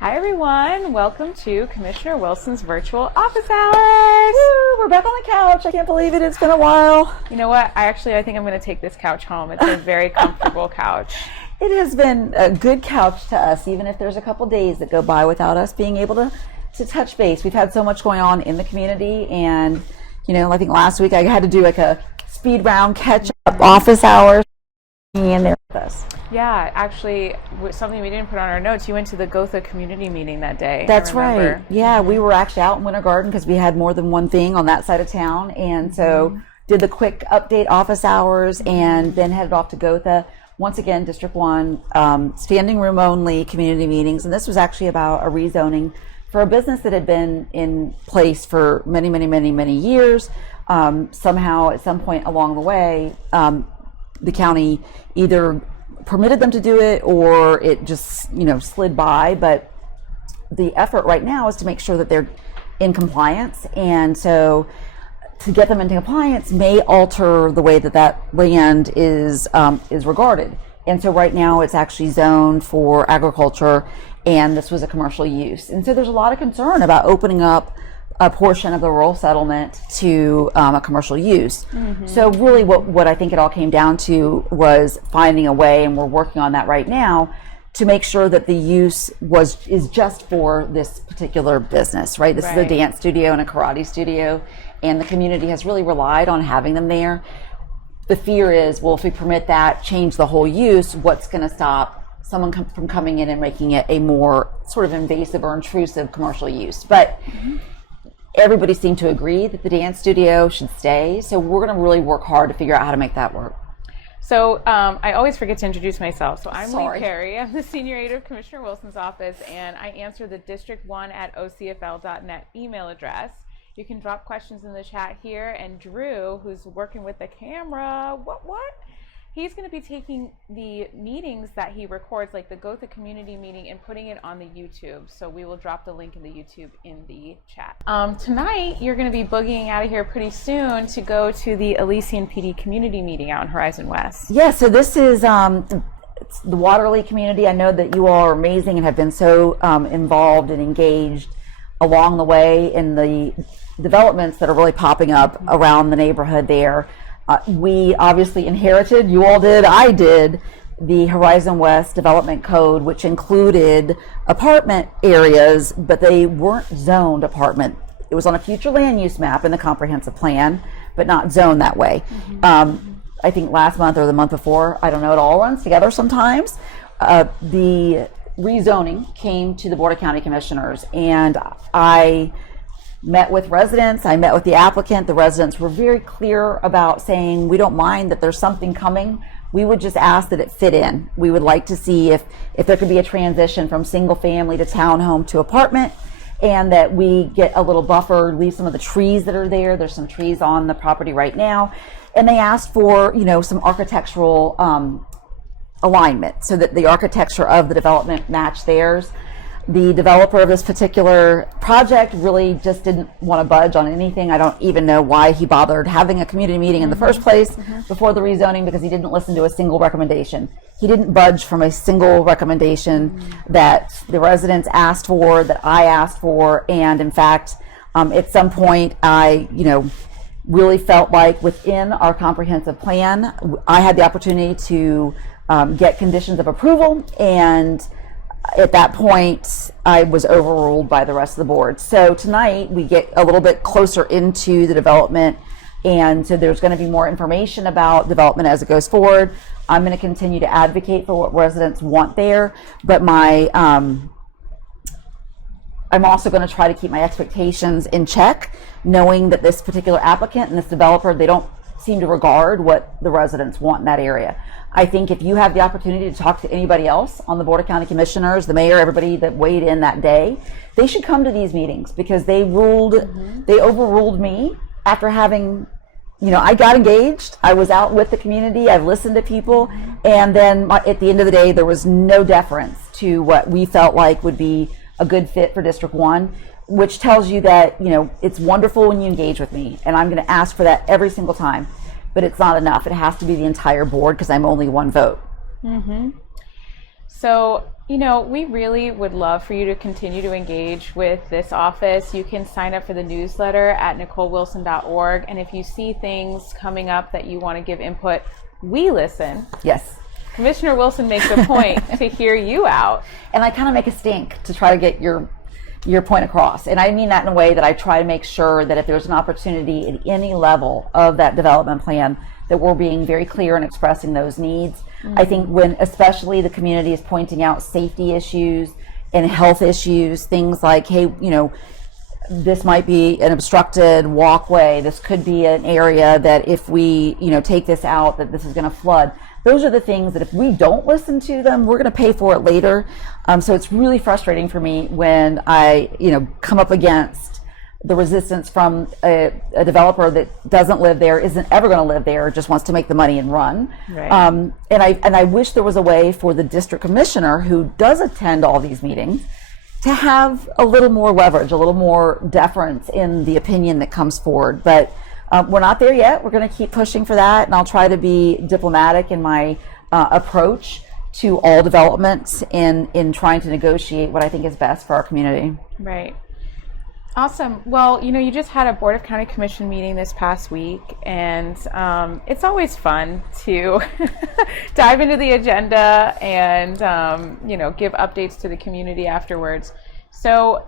Hi everyone, welcome to Commissioner Wilson's virtual office hours. Woo, we're back on the couch. I can't believe it. It's been a while. You know what? I think I'm going to take this couch home. It's a very comfortable couch. It has been a good couch to us, even if there's a couple days that go by without us being able to touch base. We've had so much going on in the community, and I think last week I had to do like a speed round catch up office hours and there with us. Yeah, actually, something we didn't put on our notes, you went to the Gotha community meeting that day. That's right. Yeah, we were actually out in Winter Garden because we had more than one thing on that side of town, and so did the quick update office hours and then headed off to Gotha. Once again, District 1, standing room only community meetings, and this was actually about a rezoning for a business that had been in place for many, many, many, many years. Somehow, at some point along the way, the county either permitted them to do it or it just slid by, but the effort right now is to make sure that they're in compliance, and so to get them into compliance may alter the way that land is regarded. And so right now it's actually zoned for agriculture, and this was a commercial use, and so there's a lot of concern about opening up a portion of the rural settlement to a commercial use. So really what I think it all came down to was finding a way, and we're working on that right now, to make sure that the use is just for this particular business, right? This is a dance studio and a karate studio, and the community has really relied on having them there. The fear is, well, if we permit that, change the whole use, what's going to stop someone from coming in and making it a more sort of invasive or intrusive commercial use? But everybody seemed to agree that the dance studio should stay, so we're going to really work hard to figure out how to make that work. So I always forget to introduce myself. So I'm Sorry. Lee Perry. I'm the Senior Aide of Commissioner Wilson's office, and I answer the district1@ocfl.net email address. You can drop questions in the chat here, and Drew, who's working with the camera, he's going to be taking the meetings that he records, like the Gotha community meeting, and putting it on the YouTube. So we will drop the link in the YouTube in the chat. Tonight, you're going to be boogieing out of here pretty soon to go to the Elysian PD community meeting out in Horizon West. Yeah, so this is it's the Waterley community. I know that you all are amazing and have been so involved and engaged along the way in the developments that are really popping up around the neighborhood there. We obviously inherited, you all did, I did, the Horizon West Development Code, which included apartment areas, but they weren't zoned apartment. It was on a future land use map in the comprehensive plan, but not zoned that way. I think last month or the month before, I don't know, it all runs together sometimes. The rezoning came to the Board of County Commissioners, and I met with residents, I met with the applicant. The residents were very clear about saying, we don't mind that there's something coming. We would just ask that it fit in. We would like to see if there could be a transition from single family to townhome to apartment, and that we get a little buffer, leave some of the trees that are there. There's some trees on the property right now. And they asked for, some architectural alignment so that the architecture of the development matched theirs. The developer of this particular project really just didn't want to budge on anything. I don't even know why he bothered having a community meeting in the first place before the rezoning, because he didn't listen to a single recommendation. He didn't budge from a single recommendation that the residents asked for, that I asked for, and in fact, at some point, I, really felt like within our comprehensive plan, I had the opportunity to get conditions of approval, and at that point, I was overruled by the rest of the board. So tonight, we get a little bit closer into the development, and so there's going to be more information about development as it goes forward. I'm going to continue to advocate for what residents want there, but I'm also going to try to keep my expectations in check, knowing that this particular applicant and this developer, they don't seem to regard what the residents want in that area. I think if you have the opportunity to talk to anybody else on the Board of County Commissioners, the mayor, everybody that weighed in that day, they should come to these meetings, because they overruled me after having, I got engaged. I was out with the community. I've listened to people. And then at the end of the day, there was no deference to what we felt like would be a good fit for District 1, which tells you that, it's wonderful when you engage with me. And I'm going to ask for that every single time. But it's not enough. It has to be the entire board, because I'm only one vote. So You know, we really would love for you to continue to engage with this office. You can sign up for the newsletter at NicoleWilson.org. And if you see things coming up that you want to give input, we listen. Yes. Commissioner Wilson makes a point to hear you out. And I kind of make a stink to try to get your point across. And I mean that in a way that I try to make sure that if there's an opportunity at any level of that development plan, that we're being very clear in expressing those needs. I think when especially the community is pointing out safety issues and health issues, things like, hey, you know, this might be an obstructed walkway. This could be an area that if we, you know, take this out, that this is going to flood. Those are the things that if we don't listen to them, we're going to pay for it later. So it's really frustrating for me when I, you know, come up against the resistance from a developer that doesn't live there, isn't ever going to live there, just wants to make the money and run. Right. And I wish there was a way for the district commissioner who does attend all these meetings to have a little more leverage, a little more deference in the opinion that comes forward. But we're not there yet. We're going to keep pushing for that, and I'll try to be diplomatic in my approach to all developments in trying to negotiate what I think is best for our community. Right. Awesome. Well, you know, you just had a Board of County Commission meeting this past week, and it's always fun to dive into the agenda and, you know, give updates to the community afterwards. So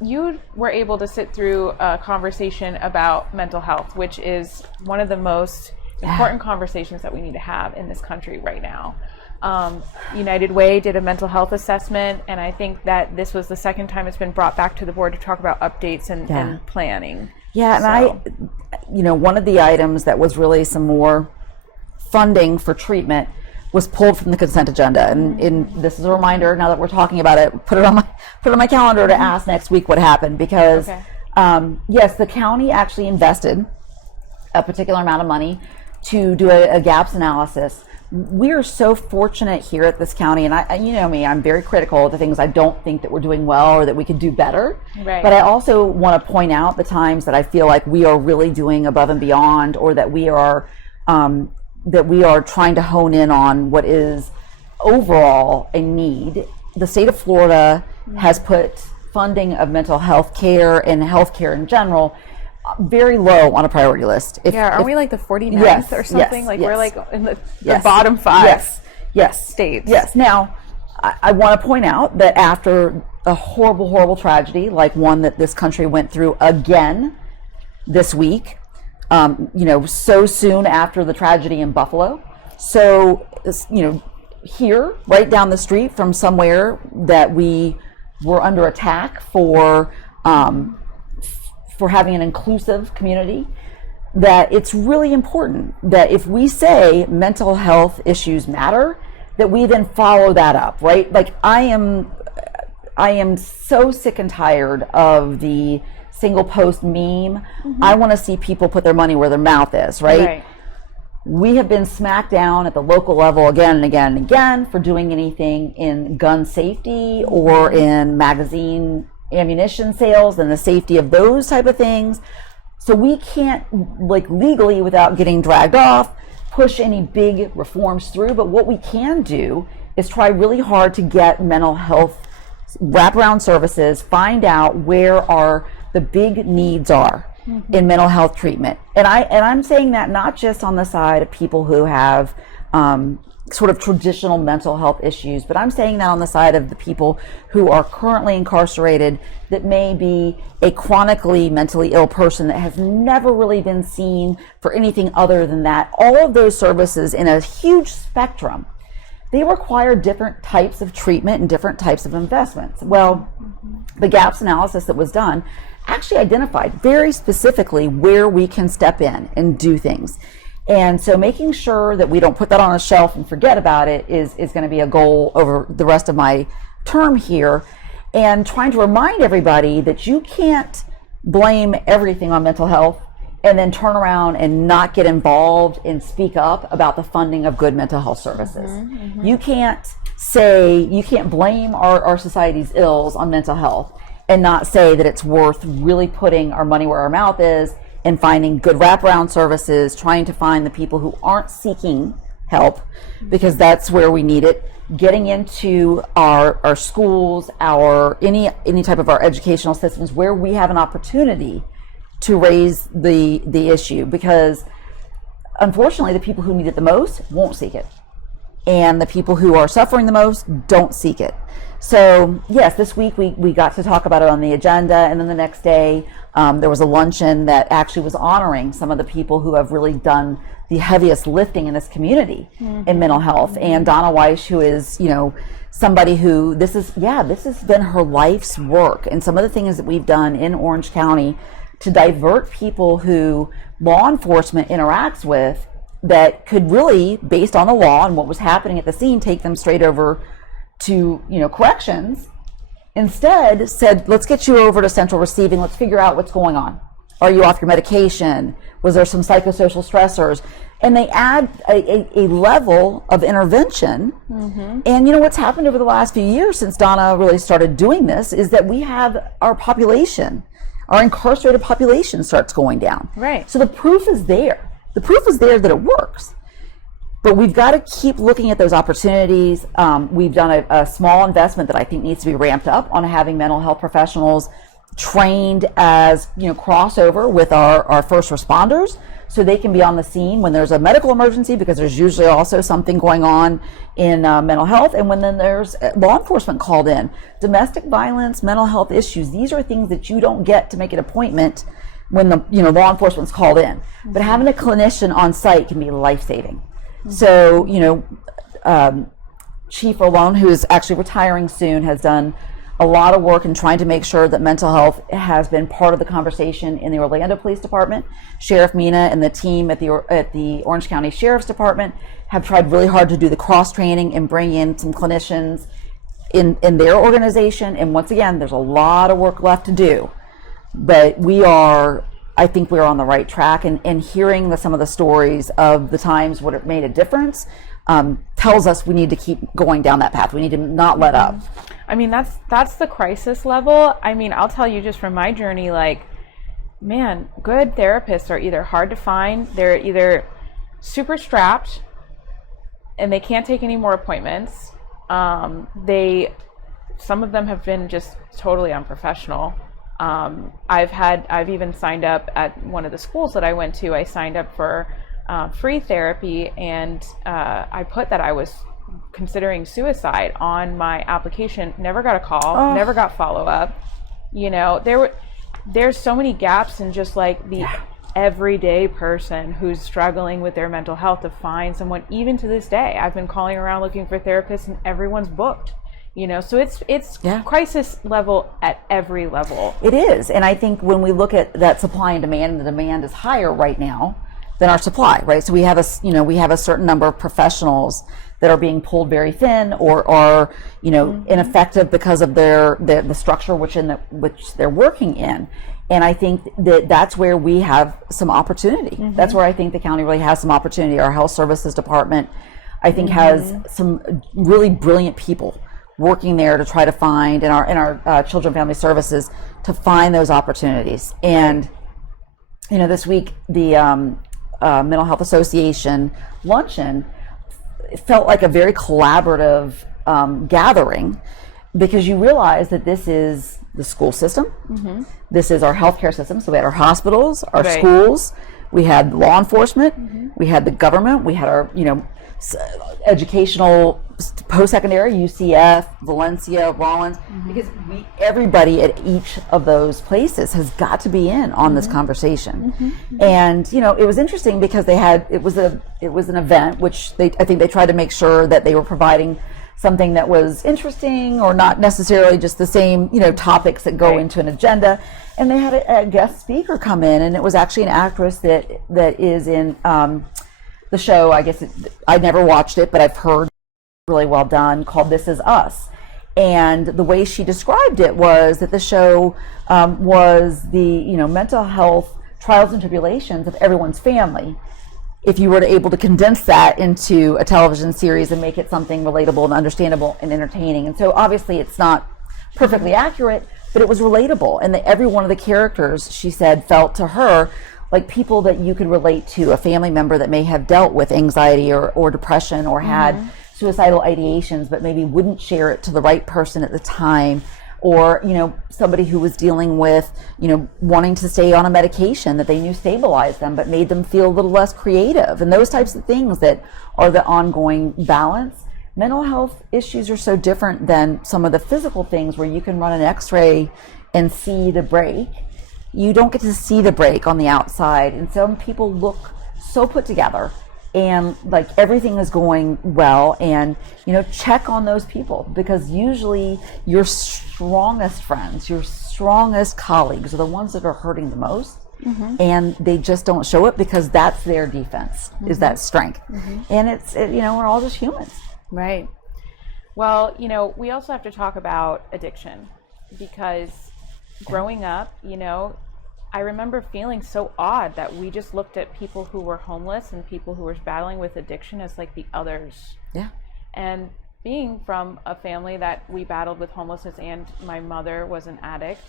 you were able to sit through a conversation about mental health, which is one of the most important conversations that we need to have in this country right now. United Way did a mental health assessment, and I think that this was the second time it's been brought back to the board to talk about updates and planning. Yeah, and you know, one of the items that was really some more funding for treatment was pulled from the consent agenda, and this is a reminder now that we're talking about it. Put it on my calendar to ask next week what happened, because yes, the county actually invested a particular amount of money to do a gaps analysis. We are so fortunate here at this county, and you know me, I'm very critical of the things I don't think that we're doing well or that we could do better. Right. But I also want to point out the times that I feel like we are really doing above and beyond, or that we are trying to hone in on what is overall a need. The state of Florida has put funding of mental health care and health care in general very low on a priority list. Aren't we like the 49th or something? We're like in the bottom 5 states. Yes. Now, I want to point out that after a horrible, horrible tragedy, like one that this country went through again this week, you know, so soon after the tragedy in Buffalo. So, you know, here, right down the street from somewhere that we were under attack for having an inclusive community, that it's really important that if we say mental health issues matter, that we then follow that up, right? Like I am so sick and tired of the single post meme. I want to see people put their money where their mouth is, right? We have been smacked down at the local level again and again and again for doing anything in gun safety or in magazine ammunition sales and the safety of those type of things. So we can't, like, legally, without getting dragged off, push any big reforms through. But what we can do is try really hard to get mental health wraparound services, find out where the big needs are in mental health treatment. And I'm saying that not just on the side of people who have sort of traditional mental health issues, but I'm saying that on the side of the people who are currently incarcerated that may be a chronically mentally ill person that has never really been seen for anything other than that. All of those services in a huge spectrum, they require different types of treatment and different types of investments. Well, the gaps analysis that was done actually identified very specifically where we can step in and do things. And so making sure that we don't put that on a shelf and forget about it is going to be a goal over the rest of my term here, and trying to remind everybody that you can't blame everything on mental health and then turn around and not get involved and speak up about the funding of good mental health services. You can't blame our society's ills on mental health and not say that it's worth really putting our money where our mouth is and finding good wraparound services, trying to find the people who aren't seeking help, because that's where we need it. Getting into our schools, any type of our educational systems where we have an opportunity to raise the issue, because unfortunately the people who need it the most won't seek it, and the people who are suffering the most don't seek it. So yes, this week we got to talk about it on the agenda, and then the next day there was a luncheon that actually was honoring some of the people who have really done the heaviest lifting in this community in mental health. And Donna Weiss, who is, somebody who this has been her life's work, and some of the things that we've done in Orange County to divert people who law enforcement interacts with that could really, based on the law and what was happening at the scene, take them straight over to corrections. Instead said, let's get you over to central receiving, let's figure out what's going on. Are you off your medication? Was there some psychosocial stressors? And they add a level of intervention. And what's happened over the last few years since Donna really started doing this is that we have our population, our incarcerated population starts going down. Right. So the proof is there. The proof is there that it works. But we've got to keep looking at those opportunities. We've done a small investment that I think needs to be ramped up on having mental health professionals trained as crossover with our first responders, so they can be on the scene when there's a medical emergency, because there's usually also something going on in mental health, and when then there's law enforcement called in. Domestic violence, mental health issues, these are things that you don't get to make an appointment when the law enforcement's called in. But having a clinician on site can be life-saving. So Chief Olone, who is actually retiring soon, has done a lot of work in trying to make sure that mental health has been part of the conversation in the Orlando Police Department. Sheriff Mina and the team at the Orange County Sheriff's Department have tried really hard to do the cross-training and bring in some clinicians in their organization. And once again, there's a lot of work left to do. But I think we're on the right track, and hearing some of the stories of the times when it made a difference tells us we need to keep going down that path. We need to not let up. I mean, that's the crisis level. I mean, I'll tell you just from my journey, man, good therapists are either hard to find, they're either super strapped and they can't take any more appointments. Some of them have been just totally unprofessional. I've even signed up at one of the schools that I went to. I signed up for free therapy, and I put that I was considering suicide on my application. Never got a call, never got follow-up. There's so many gaps in just the everyday person who's struggling with their mental health to find someone. Even to this day, I've been calling around looking for therapists, and everyone's booked. So it's crisis level at every level. It is. And I think when we look at that supply and demand, and the demand is higher right now than our supply, right? So we have a certain number of professionals that are being pulled very thin, or are ineffective because of the structure which they're working in. And I think that's where we have some opportunity. That's where I think the county really has some opportunity. Our health services department, I think, has some really brilliant people working there to try to find, in our children and family services, to find those opportunities. And this week the Mental Health Association luncheon felt like a very collaborative gathering, because you realize that this is the school system, this is our healthcare system. So we had our hospitals, our schools, we had law enforcement, we had the government, we had our educational post-secondary, UCF, Valencia, Rollins, because everybody at each of those places has got to be in on this conversation. And it was interesting because it was an event which I think they tried to make sure that they were providing something that was interesting, or not necessarily just the same topics that go into an agenda. And they had a guest speaker come in, and it was actually an actress that is in the show. I guess I never watched it, but I've heard really well done, called This Is Us. And the way she described it was that the show was the mental health trials and tribulations of everyone's family, if you were to able to condense that into a television series and make it something relatable and understandable and entertaining. And so obviously it's not perfectly accurate, but it was relatable. And every one of the characters, she said, felt to her like people that you could relate to, a family member that may have dealt with anxiety or depression or had suicidal ideations, but maybe wouldn't share it to the right person at the time. Or, somebody who was dealing with, wanting to stay on a medication that they knew stabilized them, but made them feel a little less creative, and those types of things that are the ongoing balance. Mental health issues are so different than some of the physical things where you can run an x-ray and see the break. You don't get to see the break on the outside, and some people look so put together and like everything is going well, and check on those people, because usually your strongest friends, your strongest colleagues are the ones that are hurting the most, and they just don't show it because that's their defense, is that strength. And we're all just humans. Right. Well, we also have to talk about addiction, because growing up, I remember feeling so odd that we just looked at people who were homeless and people who were battling with addiction as like the others. Yeah. And being from a family that we battled with homelessness, and my mother was an addict,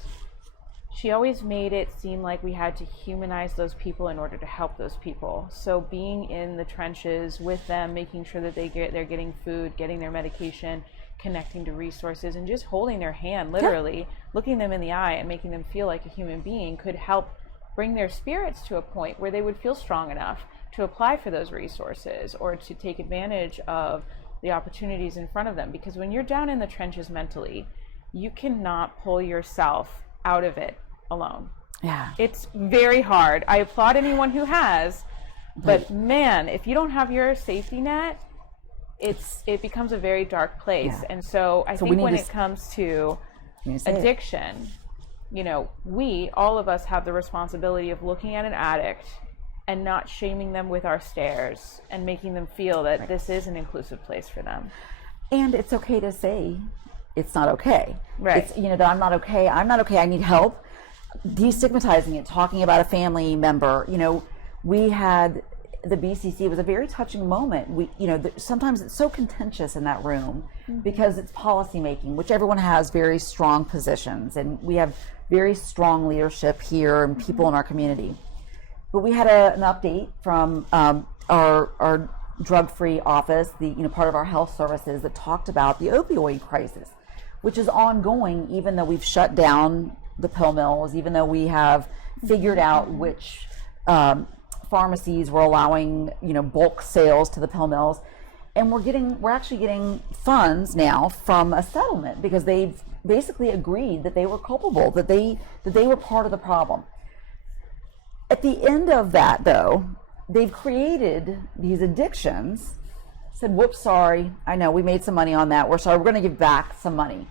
she always made it seem like we had to humanize those people in order to help those people. So being in the trenches with them, making sure that they're getting food, getting their medication, connecting to resources, and just holding their hand, literally looking them in the eye and making them feel like a human being, could help bring their spirits to a point where they would feel strong enough to apply for those resources or to take advantage of the opportunities in front of them. Because when you're down in the trenches mentally, you cannot pull yourself out of it alone. Yeah. It's very hard. I applaud anyone who has, but man, if you don't have your safety net, it becomes a very dark place. Yeah. And so I think when it comes to addiction, all of us have the responsibility of looking at an addict and not shaming them with our stares and making them feel that this is an inclusive place for them. And it's okay to say it's not okay. Right. It's, that I'm not okay, I need help. Destigmatizing it, talking about a family member. We had the BCC, was a very touching moment. We, sometimes it's so contentious in that room because it's policy making, which everyone has very strong positions, and we have very strong leadership here and people in our community. But we had an update from our drug-free office, part of our health services, that talked about the opioid crisis, which is ongoing, even though we've shut down the pill mills, even though we have figured out which pharmacies were allowing bulk sales to the pill mills, and we're actually getting funds now from a settlement because they've basically agreed that they were culpable, that they were part of the problem. At the end of that, though, they've created these addictions, said, whoops, sorry, I know we made some money on that, we're sorry, we're going to give back some money.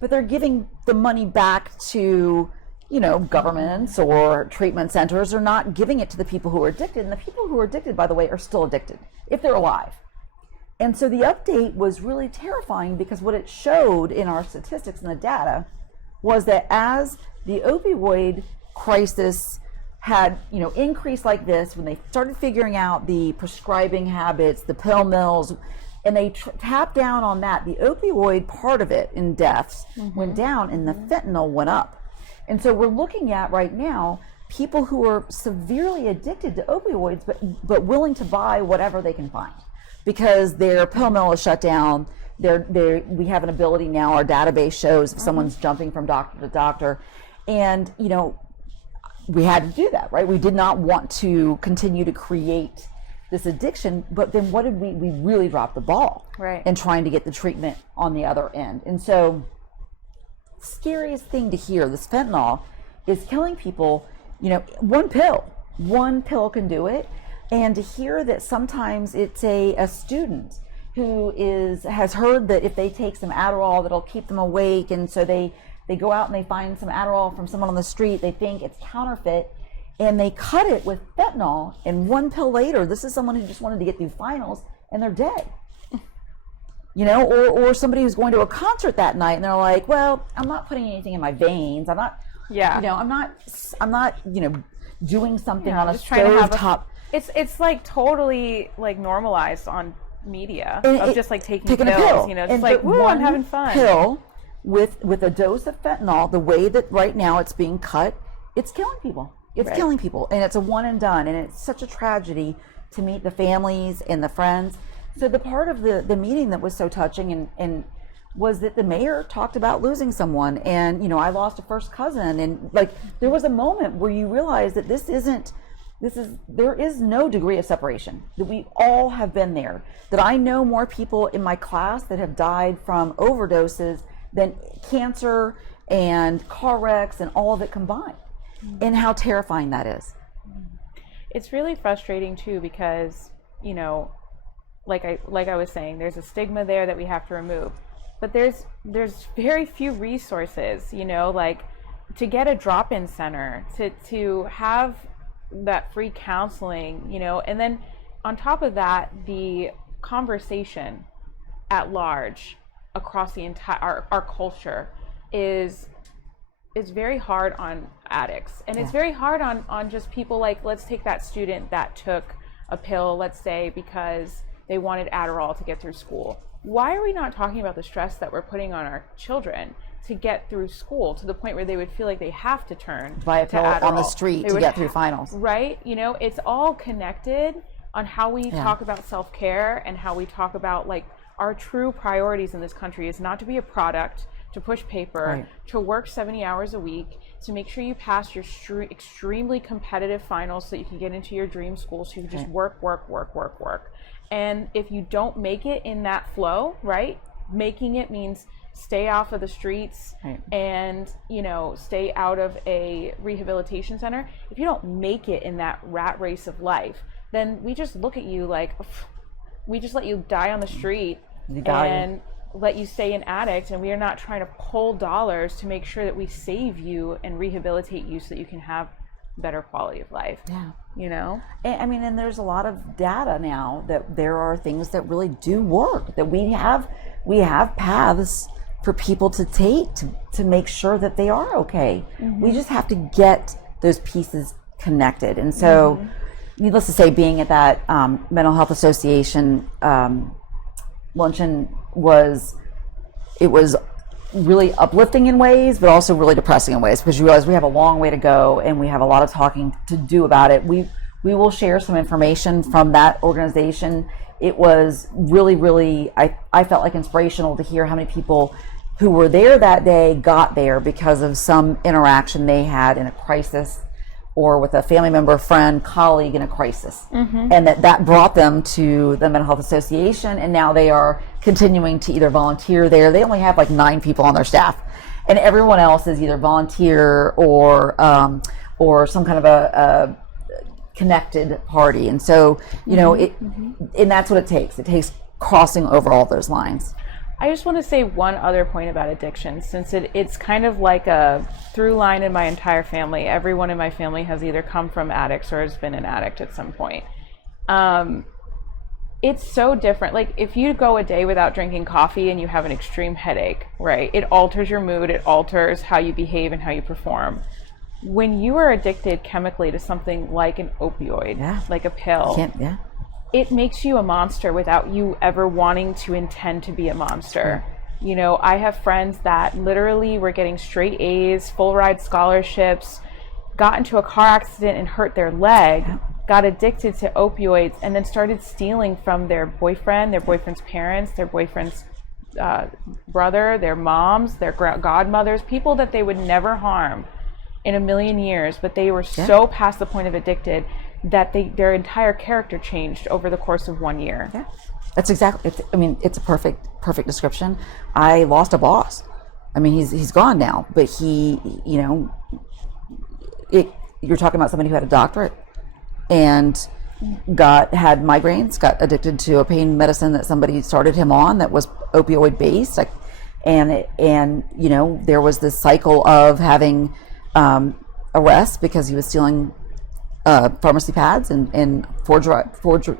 But they're giving the money back to governments or treatment centers, are not giving it to the people who are addicted. And the people who are addicted, by the way, are still addicted if they're alive. And so the update was really terrifying, because what it showed in our statistics and the data was that as the opioid crisis had increased like this, when they started figuring out the prescribing habits, the pill mills, and they tapped down on that, the opioid part of it in deaths went down and the fentanyl went up. And so we're looking at right now people who are severely addicted to opioids, but willing to buy whatever they can find because their pill mill is shut down. We have an ability now, our database shows if someone's jumping from doctor to doctor. And, we had to do that, right? We did not want to continue to create this addiction, but then what did we really dropped the ball, right, in trying to get the treatment on the other end. And so scariest thing to hear, this fentanyl is killing people, one pill can do it. And to hear that sometimes it's a student who has heard that if they take some Adderall that'll keep them awake, and so they go out and they find some Adderall from someone on the street, they think it's counterfeit, and they cut it with fentanyl, and one pill later, this is someone who just wanted to get through finals, and they're dead. Or somebody who's going to a concert that night, and they're like, well, I'm not putting anything in my veins, I'm not, I'm not doing something on a stove top. It's like totally like normalized on media of just like taking pills, it's like, woo, I'm having fun. Pill with a dose of fentanyl, the way that right now it's being cut, it's killing people. It's Right. killing people, and it's a one and done, and it's such a tragedy to meet the families and the friends. So the part of the meeting that was so touching and was that the mayor talked about losing someone, and I lost a first cousin, and like there was a moment where you realize that there is no degree of separation, that we all have been there, that I know more people in my class that have died from overdoses than cancer and car wrecks and all of it combined, and how terrifying that is. It's really frustrating too, because like I was saying, there's a stigma there that we have to remove, but there's very few resources, like to get a drop-in center, to have that free counseling, and then on top of that, the conversation at large across the entire our culture is very hard on addicts, and it's very hard on just people. Like, let's take that student that took a pill, let's say, because they wanted Adderall to get through school. Why are we not talking about the stress that we're putting on our children to get through school, to the point where they would feel like they have to turn Buy a to pill Adderall on the street to get through finals. Right? It's all connected on how we talk about self-care, and how we talk about like our true priorities in this country is not to be a product, to push paper, to work 70 hours a week, to make sure you pass your extremely competitive finals so that you can get into your dream school, so you can just work. And if you don't make it in that flow, right? Making it means stay off of the streets and, stay out of a rehabilitation center. If you don't make it in that rat race of life, then we just look at you like, we just let you die on the street and let you stay an addict, and we are not trying to pull dollars to make sure that we save you and rehabilitate you so that you can have better quality of life. And there's a lot of data now that there are things that really do work, that we have paths for people to take to make sure that they are okay. We just have to get those pieces connected. And so needless to say, being at that Mental Health Association luncheon was really uplifting in ways, but also really depressing in ways, because you realize we have a long way to go and we have a lot of talking to do about it. We will share some information from that organization. It was really, really, I felt like inspirational to hear how many people who were there that day got there because of some interaction they had in a crisis, or with a family member, friend, colleague in a crisis. And that brought them to the Mental Health Association, and now they are continuing to either volunteer there. They only have like 9 people on their staff, and everyone else is either volunteer or some kind of a connected party. And so, and that's what it takes. It takes crossing over all those lines. I just want to say one other point about addiction, since it's kind of like a through line in my entire family. Everyone in my family has either come from addicts or has been an addict at some point. It's so different. Like, if you go a day without drinking coffee and you have an extreme headache, right? It alters your mood. It alters how you behave and how you perform. When you are addicted chemically to something like an opioid, like a pill, it makes you a monster without you ever wanting to intend to be a monster. I have friends that literally were getting straight A's, full ride scholarships, got into a car accident and hurt their leg, got addicted to opioids, and then started stealing from their boyfriend, their boyfriend's parents, their boyfriend's brother, their moms, their godmothers, people that they would never harm in a million years, but they were so past the point of addicted that their entire character changed over the course of 1 year. That's exactly. It's a perfect description. I lost a boss. He's gone now, but you're talking about somebody who had a doctorate and had migraines, got addicted to a pain medicine that somebody started him on that was opioid based, and there was this cycle of having arrests because he was stealing pharmacy pads and forged.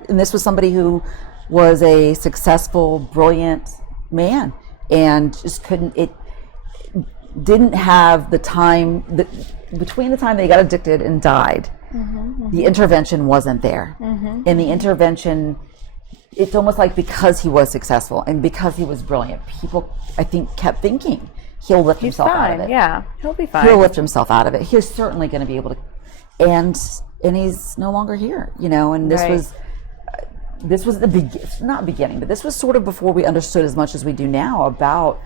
And this was somebody who was a successful, brilliant man, and just didn't have the time between the time they got addicted and died. The intervention wasn't there. And the intervention, it's almost like because he was successful and because he was brilliant, people, I think, kept thinking he'll lift himself out of it. Yeah, he'll be fine. He'll lift himself out of it. He's certainly going to be able to and he's no longer here, and this Right. was not beginning, but this was sort of before we understood as much as we do now about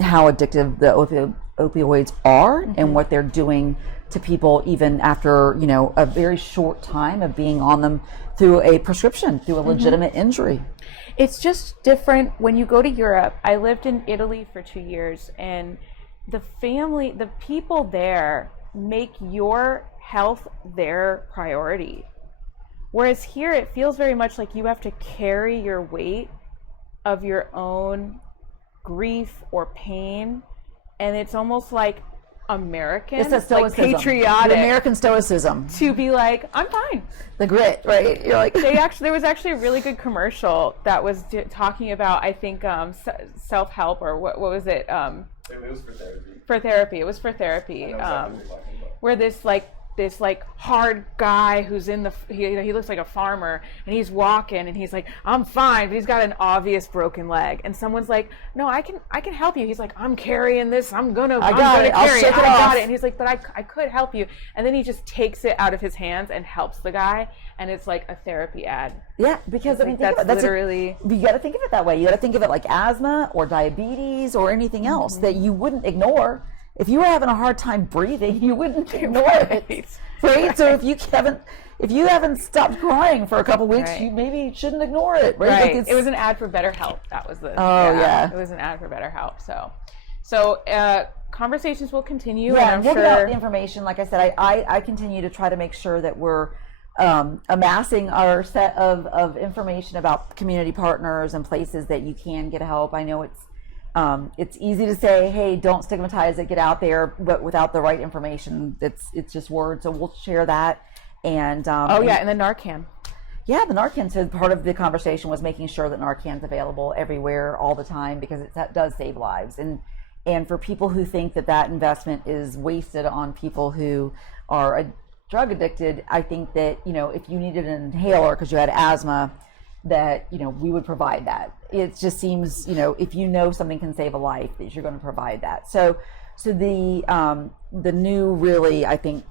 how addictive the opioids are and what they're doing to people even after, a very short time of being on them through a prescription, through a legitimate injury. It's just different when you go to Europe. I lived in Italy for 2 years, and the people there make your health their priority. Whereas here, it feels very much like you have to carry your weight of your own grief or pain, and it's almost like American, It's a like stoicism. patriotic, The American stoicism. to be like, I'm fine. The grit, right? You're like, There was actually a really good commercial that was talking about, I think, self-help, or what was it? It was for therapy. For therapy. It was for therapy. I know exactly what you're talking about. Where this hard guy who's he looks like a farmer, and he's walking and he's like, I'm fine, but he's got an obvious broken leg, and someone's like, no, I can help you. He's like, I'm carrying this, I'm gonna carry it, I'll shake it I got off. it. And he's like, but I could help you. And then he just takes it out of his hands and helps the guy, and it's like a therapy ad. yeah, because I mean, think that's about it. literally You got to think of it that way. You got to think of it like asthma or diabetes or anything else that you wouldn't ignore. If you were having a hard time breathing, you wouldn't ignore it, right? So if you haven't stopped crying for a couple weeks, Right. you maybe shouldn't ignore it, right? Right. Like It was an ad for BetterHelp. That was the. Oh, yeah. It was an ad for BetterHelp. So conversations will continue. Yeah, and I'm we'll sure. get out the information. Like I said, I continue to try to make sure that we're amassing our set of information about community partners and places that you can get help. I know it's easy to say, hey, don't stigmatize it, get out there, but without the right information, it's just words. So we'll share that. And and the Narcan. yeah, the Narcan. So part of the conversation was making sure that Narcan's available everywhere all the time, because that does save lives. And for people who think that investment is wasted on people who are drug addicted, I think that, if you needed an inhaler because you had asthma, that, we would provide that. It just seems, if something can save a life, that you're going to provide that. So the new, really, I think,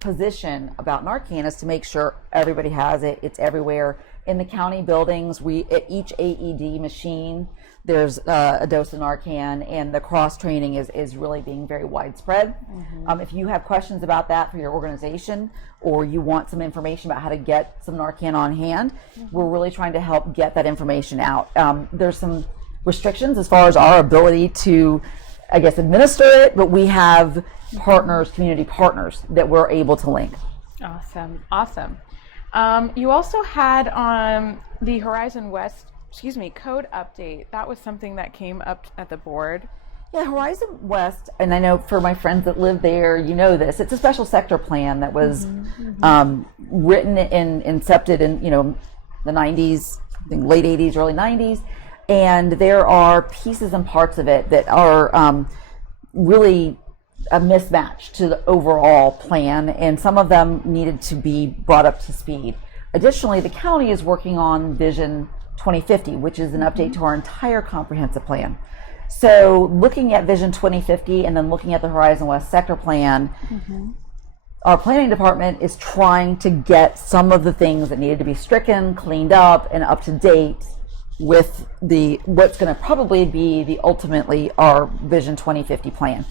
position about Narcan is to make sure everybody has it. It's everywhere. In the county buildings, at each AED machine, there's a dose of Narcan, and the cross training is really being very widespread. If you have questions about that for your organization, or you want some information about how to get some Narcan on hand, we're really trying to help get that information out. There's some restrictions as far as our ability to, I guess, administer it, but we have partners, community partners, that we're able to link. Awesome. You also had the Horizon West, code update. That was something that came up at the board. Yeah, Horizon West, and I know for my friends that live there, this. It's a special sector plan that was written and incepted in, the 90s, I think late 80s, early 90s. And there are pieces and parts of it that are really a mismatch to the overall plan, and some of them needed to be brought up to speed. Additionally, the county is working on Vision 2050, which is an update to our entire comprehensive plan. So looking at Vision 2050 and then looking at the Horizon West sector plan, our planning department is trying to get some of the things that needed to be stricken, cleaned up, and up to date with what's going to probably be ultimately our Vision 2050 plan.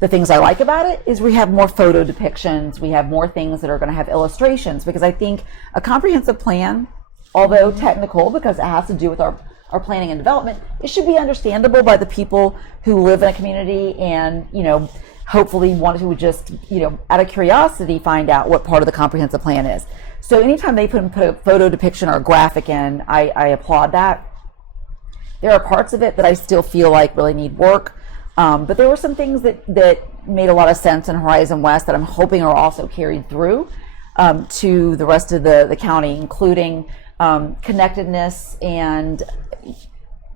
The things I like about it is we have more photo depictions, we have more things that are going to have illustrations, because I think a comprehensive plan, although technical because it has to do with our planning and development, it should be understandable by the people who live in a community and, hopefully want to just, out of curiosity, find out what part of the comprehensive plan is. So anytime they put a photo depiction or a graphic in, I applaud that. There are parts of it that I still feel like really need work. But there were some things that made a lot of sense in Horizon West that I'm hoping are also carried through to the rest of the county, including connectedness and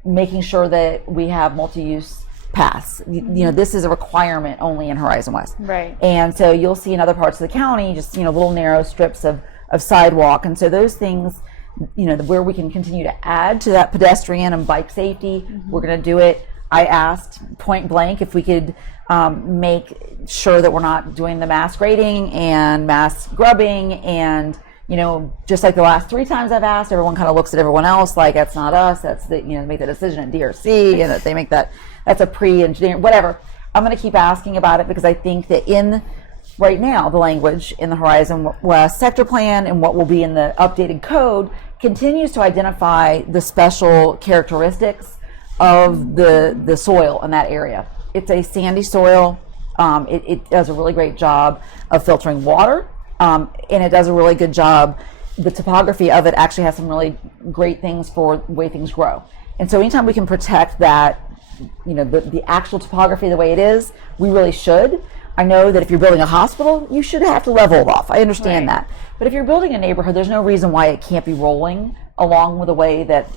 making sure that we have multi-use paths. This is a requirement only in Horizon West. Right. And so you'll see in other parts of the county just, little narrow strips of sidewalk. And so those things, where we can continue to add to that pedestrian and bike safety, we're going to do it. I asked point blank if we could make sure that we're not doing the mass grading and mass grubbing, and just like the last 3 times I've asked, everyone kind of looks at everyone else like that's not us, that's the make the decision at DRC, and that they make that's a pre-engineering, whatever. I'm going to keep asking about it because I think that right now the language in the Horizon West sector plan and what will be in the updated code continues to identify the special characteristics of the soil in that area. It's a sandy soil. It does a really great job of filtering water, and it does a really good job. The topography of it actually has some really great things for the way things grow. And so anytime we can protect that, the actual topography the way it is, we really should. I know that if you're building a hospital, you should have to level it off. I understand that. But if you're building a neighborhood, there's no reason why it can't be rolling along with the way that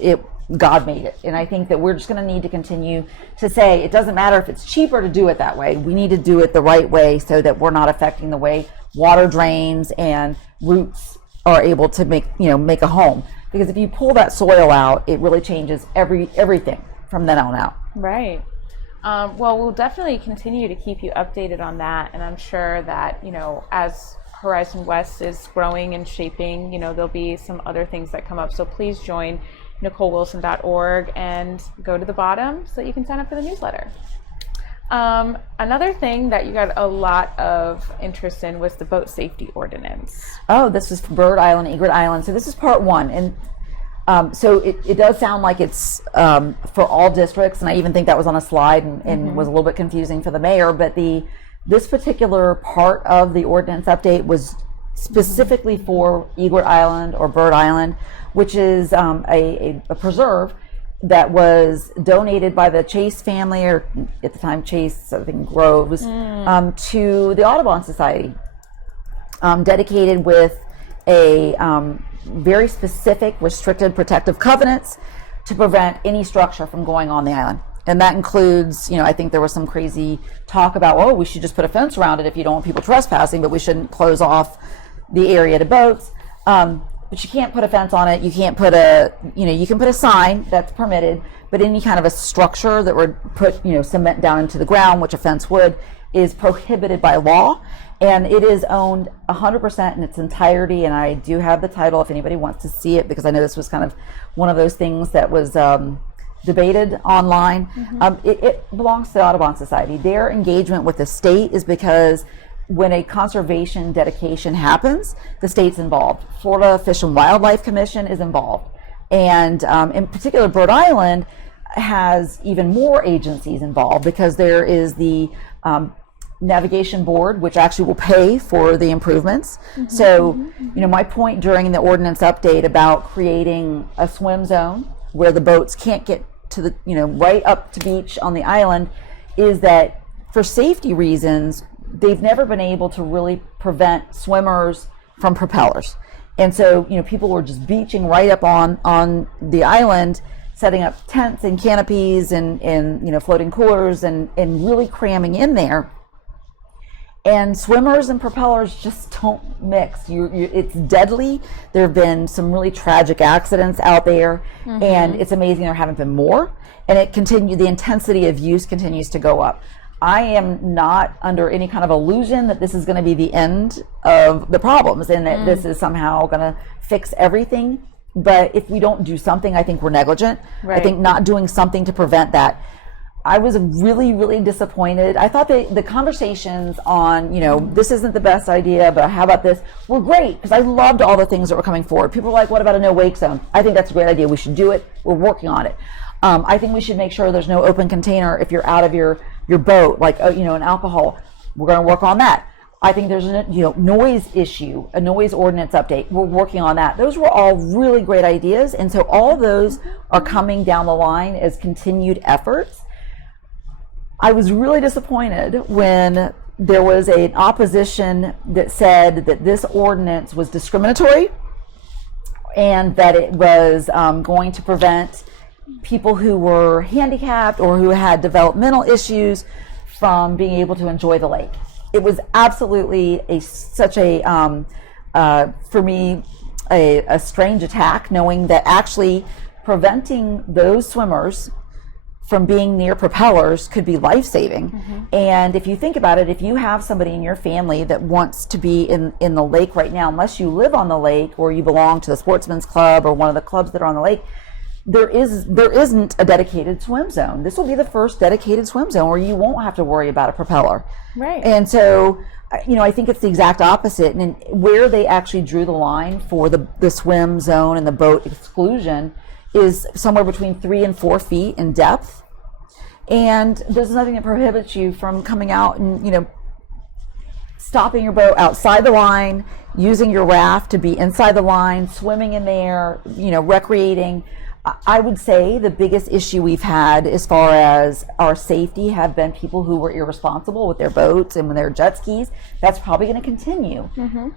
God made it. And I think that we're just going to need to continue to say it doesn't matter if it's cheaper to do it that way. We need to do it the right way so that we're not affecting the way water drains and roots are able to make a home. Because if you pull that soil out, it really changes everything from then on out. Right. Well, we'll definitely continue to keep you updated on that, and I'm sure that as Horizon West is growing and shaping, there'll be some other things that come up. So please join NicoleWilson.org and go to the bottom so that you can sign up for the newsletter. Another thing that you got a lot of interest in was the boat safety ordinance. Oh, this was for Bird Island, Egret Island. So this is part 1, and so it does sound like it's for all districts, and I even think that was on a slide and was a little bit confusing for the mayor, but this particular part of the ordinance update was specifically for Egret Island or Bird Island, which is a preserve that was donated by the Chase family, or at the time Chase, I think Groves, to the Audubon Society, dedicated with a very specific restricted protective covenants to prevent any structure from going on the island. And that includes, I think there was some crazy talk about, we should just put a fence around it if you don't want people trespassing, but we shouldn't close off the area to boats. But you can't put a fence on it. You can't put you can put a sign, that's permitted, but any kind of a structure that would put, cement down into the ground, which a fence would, is prohibited by law. And it is owned 100% in its entirety, and I do have the title if anybody wants to see it, because I know this was kind of one of those things that was debated online. It belongs to the Audubon Society. Their engagement with the state is because when a conservation dedication happens, the state's involved. Florida Fish and Wildlife Commission is involved. And in particular, Bird Island has even more agencies involved, because there is the navigation board, which actually will pay for the improvements. So, my point during the ordinance update about creating a swim zone where the boats can't get to the, right up to beach on the island, is that for safety reasons, they've never been able to really prevent swimmers from propellers. And so, people were just beaching right up on the island, setting up tents and canopies and floating coolers and really cramming in there. And swimmers and propellers just don't mix. It's deadly. There have been some really tragic accidents out there, and it's amazing there haven't been more. And the intensity of use continues to go up. I am not under any kind of illusion that this is going to be the end of the problems and that this is somehow going to fix everything. But if we don't do something, I think we're negligent. Right. I think not doing something to prevent that. I was really, really disappointed. I thought the conversations on, this isn't the best idea, but how about this, were great, because I loved all the things that were coming forward. People were like, what about a no-wake zone? I think that's a great idea. We should do it. We're working on it. I think we should make sure there's no open container if you're out of your boat, like, an alcohol. We're going to work on that. I think there's a noise issue, a noise ordinance update. We're working on that. Those were all really great ideas. And so all those are coming down the line as continued efforts. I was really disappointed when there was an opposition that said that this ordinance was discriminatory and that it was going to prevent people who were handicapped or who had developmental issues from being able to enjoy the lake. It was absolutely such a for me, a strange attack, knowing that actually preventing those swimmers from being near propellers could be life-saving. And if you think about it, if you have somebody in your family that wants to be in the lake right now, unless you live on the lake or you belong to the sportsman's club or one of the clubs that are on the lake, there isn't a dedicated swim zone. This will be the first dedicated swim zone where you won't have to worry about a propeller. Right. And so, I think it's the exact opposite. And where they actually drew the line for the swim zone and the boat exclusion is somewhere between 3 and 4 feet in depth. And there's nothing that prohibits you from coming out and, stopping your boat outside the line, using your raft to be inside the line, swimming in there, recreating. I would say the biggest issue we've had as far as our safety have been people who were irresponsible with their boats and with their jet skis. That's probably going to continue.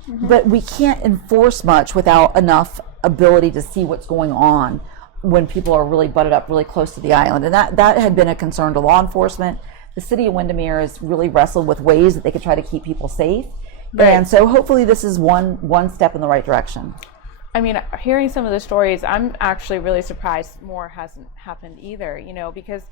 But we can't enforce much without enough ability to see what's going on when people are really butted up really close to the island. And that had been a concern to law enforcement. The city of Windermere has really wrestled with ways that they could try to keep people safe. Right. And so hopefully this is one step in the right direction. I mean, hearing some of the stories, I'm actually really surprised more hasn't happened either, because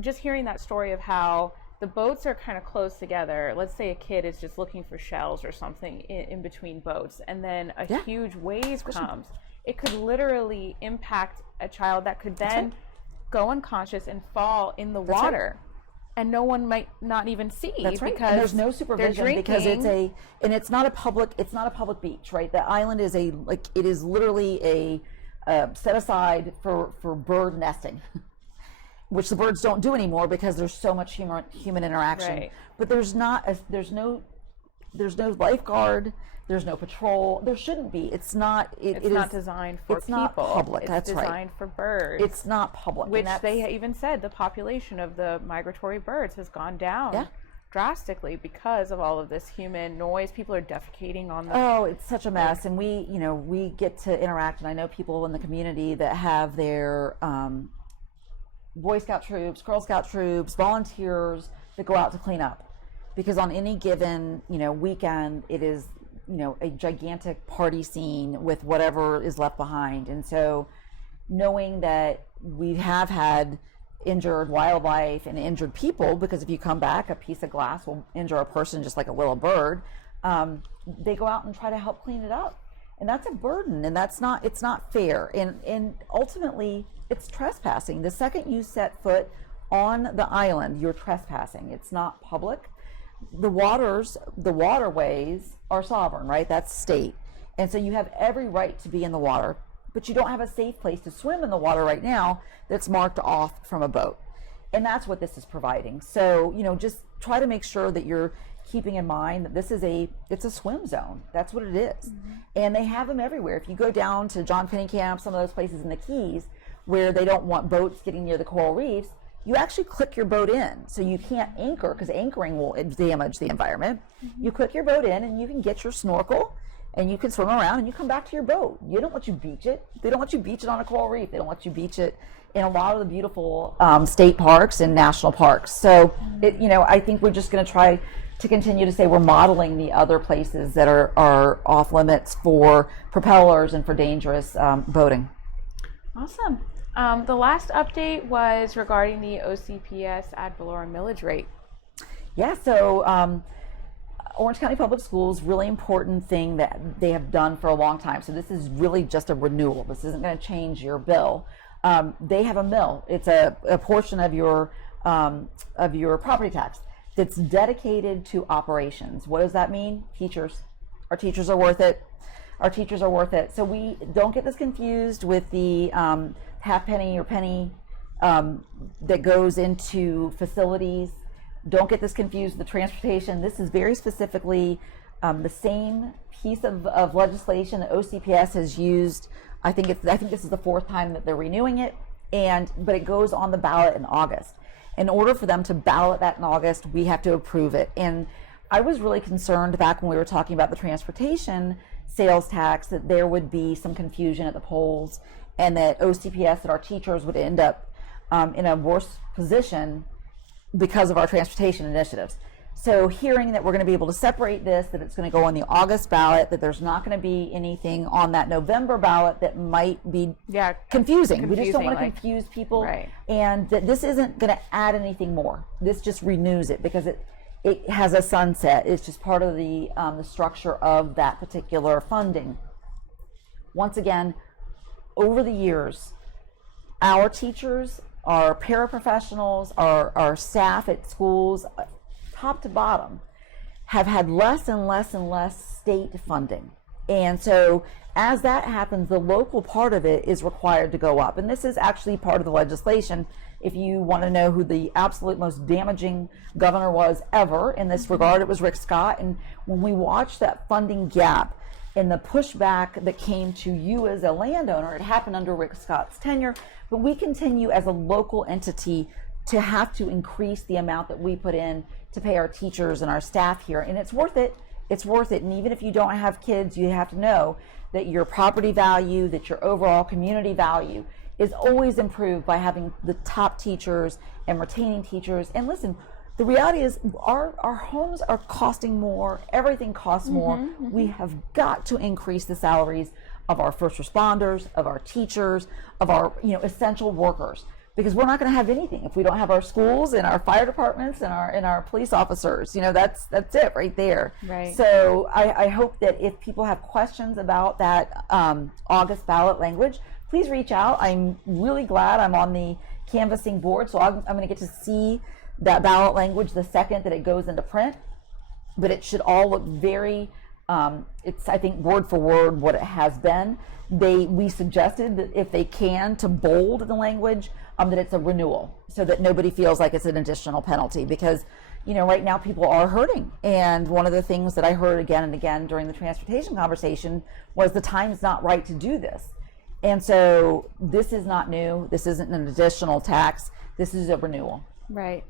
just hearing that story of how the boats are kind of close together. Let's say a kid is just looking for shells or something in between boats, and then a huge wave comes. It could literally impact a child that could then go unconscious and fall in the water. And no one might not even see. That's right. Because and there's no supervision because it's not a public beach, right? The island is it is literally a set aside for bird nesting, which the birds don't do anymore because there's so much human interaction. Right. But there's no lifeguard. There's no patrol. There shouldn't be. It's not designed for people. It's not public. It's designed for birds. It's not public. Which they even said the population of the migratory birds has gone down drastically because of all of this human noise. People are defecating on the... Oh, it's such a mess. And we get to interact, and I know people in the community that have their Boy Scout troops, Girl Scout troops, volunteers that go out to clean up. Because on any given, weekend, it is a gigantic party scene with whatever is left behind. And so knowing that we have had injured wildlife and injured people, because if you come back, a piece of glass will injure a person just like it will a bird, they go out and try to help clean it up. And that's a burden, and it's not fair. And ultimately, it's trespassing. The second you set foot on the island, you're trespassing. It's not public. The waterways are sovereign, right? That's state. And so you have every right to be in the water, but you don't have a safe place to swim in the water right now that's marked off from a boat. And that's what this is providing. So, just try to make sure that you're keeping in mind that it's a swim zone. That's what it is. And they have them everywhere. If you go down to John Penny Camp, some of those places in the Keys where they don't want boats getting near the coral reefs, you actually click your boat in, so you can't anchor because anchoring will damage the environment. You click your boat in and you can get your snorkel and you can swim around and you come back to your boat. They don't let you beach it. They don't let you beach it on a coral reef. They don't let you beach it in a lot of the beautiful state parks and national parks. So, I think we're just going to try to continue to say we're modeling the other places that are off limits for propellers and for dangerous boating. Awesome. The last update was regarding the OCPS ad valorem millage rate. Yeah, so Orange County Public Schools, really important thing that they have done for a long time. So this is really just a renewal. This isn't going to change your bill. They have a mill. It's a portion of your property tax that's dedicated to operations. What does that mean? Teachers. Our teachers are worth it. Our teachers are worth it. So we don't get this confused with the half penny or penny that goes into facilities. Don't get this confused with the transportation. This is very specifically the same piece of legislation that OCPS has used. I think this is the 4th time that they're renewing it, but it goes on the ballot in August. In order for them to ballot that in August, we have to approve it. And I was really concerned back when we were talking about the transportation sales tax that there would be some confusion at the polls and that OCPS, that our teachers would end up in a worse position because of our transportation initiatives. So hearing that we're going to be able to separate this, that it's going to go on the August ballot, that there's not going to be anything on that November ballot that might be confusing. We just don't want to confuse people. Right. And that this isn't going to add anything more. This just renews it because it has a sunset. It's just part of the structure of that particular funding. Once again, over the years, our teachers, our paraprofessionals, our staff at schools, top to bottom, have had less and less and less state funding. And so as that happens, the local part of it is required to go up. And this is actually part of the legislation. If you want to know who the absolute most damaging governor was ever in this regard, it was Rick Scott. And when we watched that funding gap and the pushback that came to you as a landowner, it happened under Rick Scott's tenure, but we continue as a local entity to have to increase the amount that we put in to pay our teachers and our staff here. And it's worth it. It's worth it. And even if you don't have kids, you have to know that your property value, that your overall community value is always improved by having the top teachers and retaining teachers. And listen, the reality is our homes are costing more. Everything costs more. We have got to increase the salaries of our first responders, of our teachers, of our essential workers. Because we're not going to have anything if we don't have our schools and our fire departments and our police officers. That's it right there. Right. So I hope that if people have questions about that August ballot language, please reach out. I'm really glad I'm on the canvassing board, so I'm going to get to see that ballot language the second that it goes into print. But it should all look very, it's, I think, word for word what it has been. We suggested that if they can, to bold the language, that it's a renewal, so that nobody feels like it's an additional penalty, because right now people are hurting. And one of the things that I heard again and again during the transportation conversation was the time's not right to do this. And so this is not new. This isn't an additional tax. This is a renewal. Right.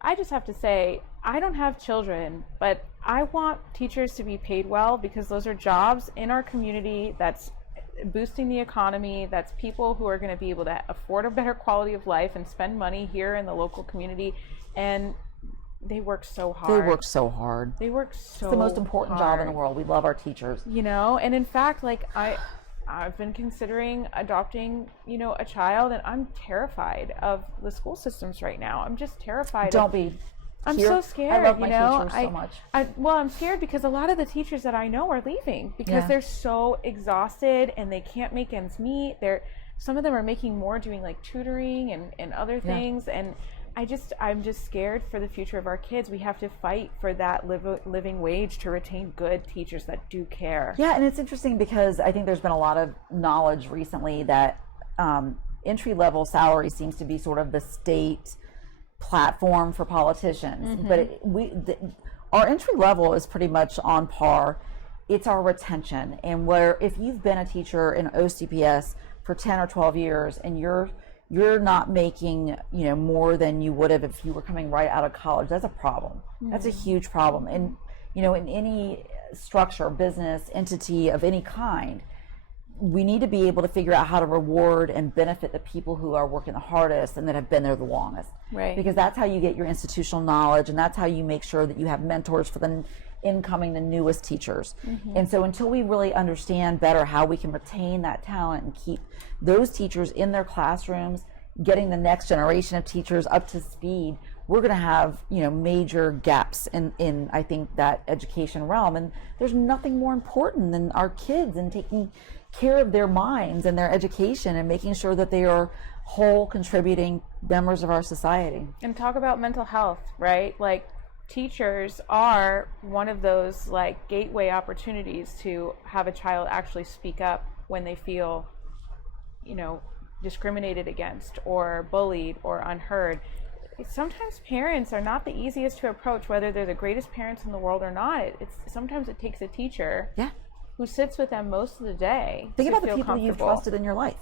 I just have to say, I don't have children, but I want teachers to be paid well, because those are jobs in our community that's boosting the economy. That's people who are going to be able to afford a better quality of life and spend money here in the local community. And they work so hard. They work so hard. It's the most important job in the world. We love our teachers. And in fact, I've been considering adopting, a child, and I'm terrified of the school systems right now. I'm just terrified. Don't be. I'm so scared. I love my teachers so much. I'm scared because a lot of the teachers that I know are leaving because they're so exhausted and they can't make ends meet. Some of them are making more doing tutoring and other things. And I'm just scared for the future of our kids. We have to fight for that living wage to retain good teachers that do care. Yeah, and it's interesting because I think there's been a lot of knowledge recently that entry-level salary seems to be sort of the state platform for politicians. But our entry level is pretty much on par. It's our retention. And where if you've been a teacher in OCPS for 10 or 12 years and you're not making more than you would have if you were coming right out of college, that's a problem. That's a huge problem. And in any structure, business, entity of any kind, we need to be able to figure out how to reward and benefit the people who are working the hardest and that have been there the longest. Right. Because that's how you get your institutional knowledge, and that's how you make sure that you have mentors for the newest teachers. And so until we really understand better how we can retain that talent and keep those teachers in their classrooms, getting the next generation of teachers up to speed, we're going to have major gaps in I think that education realm. And there's nothing more important than our kids and taking care of their minds and their education and making sure that they are whole, contributing members of our society. And talk about mental health, right? Teachers are one of those gateway opportunities to have a child actually speak up when they feel discriminated against or bullied or unheard. Sometimes parents are not the easiest to approach, whether they're the greatest parents in the world or not. Sometimes it takes a teacher who sits with them most of the day. Think about the people you've trusted in your life,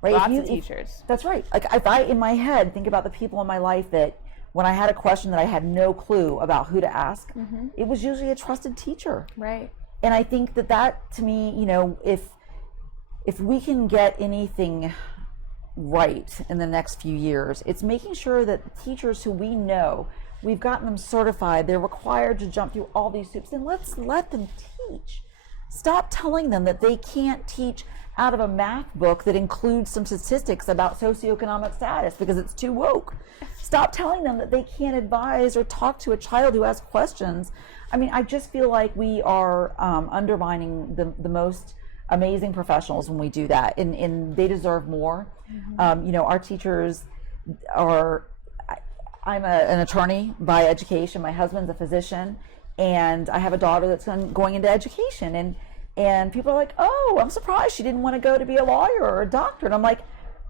right? Lots of teachers. That's right. If I, in my head, think about the people in my life that when I had a question that I had no clue about who to ask, it was usually a trusted teacher. Right. And I think that to me, if we can get anything right in the next few years, it's making sure that teachers who we know We've gotten them certified. They're required to jump through all these hoops. And let's let them teach. Stop telling them that they can't teach out of a math book that includes some statistics about socioeconomic status because it's too woke. Stop telling them that they can't advise or talk to a child who has questions. I mean, I just feel like we are undermining the most amazing professionals when we do that, and they deserve more. You know, our teachers are, I'm an attorney by education. My husband's a physician, and I have a daughter that's going into education. And people are like, oh, I'm surprised she didn't want to go to be a lawyer or a doctor. And I'm like,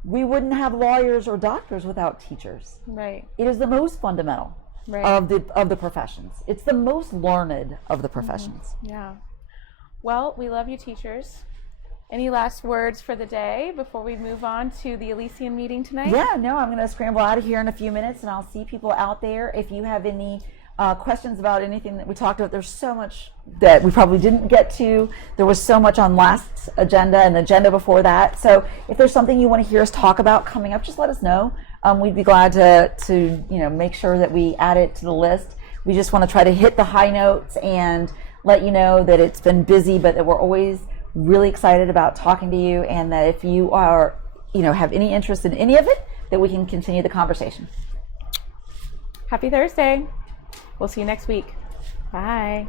we wouldn't have lawyers or doctors without teachers. Right. It is the most fundamental of the professions. It's the most learned of the professions. Yeah. Well, we love you, teachers. Any last words for the day before we move on to the Elysian meeting tonight? Yeah, no, I'm going to scramble out of here in a few minutes, and I'll see people out there. If you have any questions about anything that we talked about, there's so much that we probably didn't get to. There was so much on last agenda and the agenda before that. So if there's something you want to hear us talk about coming up, just let us know. We'd be glad to make sure that we add it to the list. We just want to try to hit the high notes and let you know that it's been busy, but that we're always really excited about talking to you, and that if you are, have any interest in any of it, that we can continue the conversation. Happy Thursday. We'll see you next week. Bye.